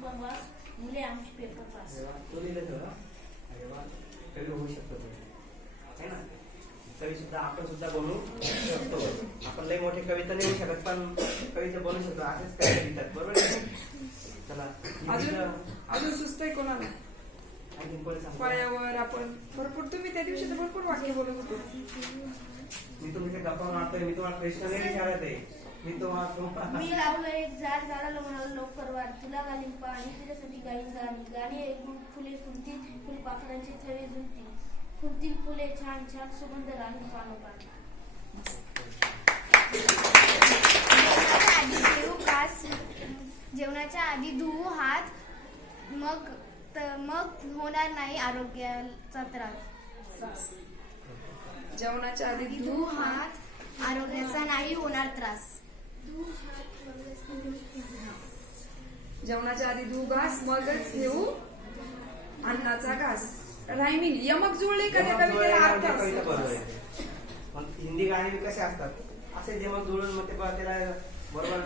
Number वास मुले आमची पेपर पास. तो लिहिलं तर अरे वा कवी होऊ शकतो है ना. कवी सुद्धा आपण सुद्धा बनू शकतो. आपण लई मोठे कविता लिहू शकत पण कविता बनू शकतो. असेच कविता लिहितात बरोबर आहे. चला अजून सुचतंय कोणाला फळ्यावर आपण भरपूर तुम्ही त्या दिवशी तर भरपूर वाक्य बोलत होतो. मी तुमच्या गप्पा मारतोय. मी तुम्हाला प्रश्न नाही विचारत आहे. मी तुम्हाला मी लावलं एक झाड झाडाला म्हणाल लवकर वाढ तुला घालीन पाणी तुझ्यासाठी गाईन गाणी गाणी ऐकून फुले फुलतील फुलपाखरांची थळे झुलतील फुलतील फुले छान छान सुगंध राहील पानोपान. जेवणाच्या आधी धुवू हात मग होणार नाही आरोग्याचा त्रास. जेवणाच्या आधी धुवू हात आरोग्याचा नाही होणार त्रास. जेवणाच्या आधी धुवू घास मगच घेऊ अन्नाचा घास. रायमिंग यमक जुळले का त्या कवितेला अर्थ असतो. हिंदी गाणी कसे असतात असे जेव्हा जुळून मग ते त्याला बरोबर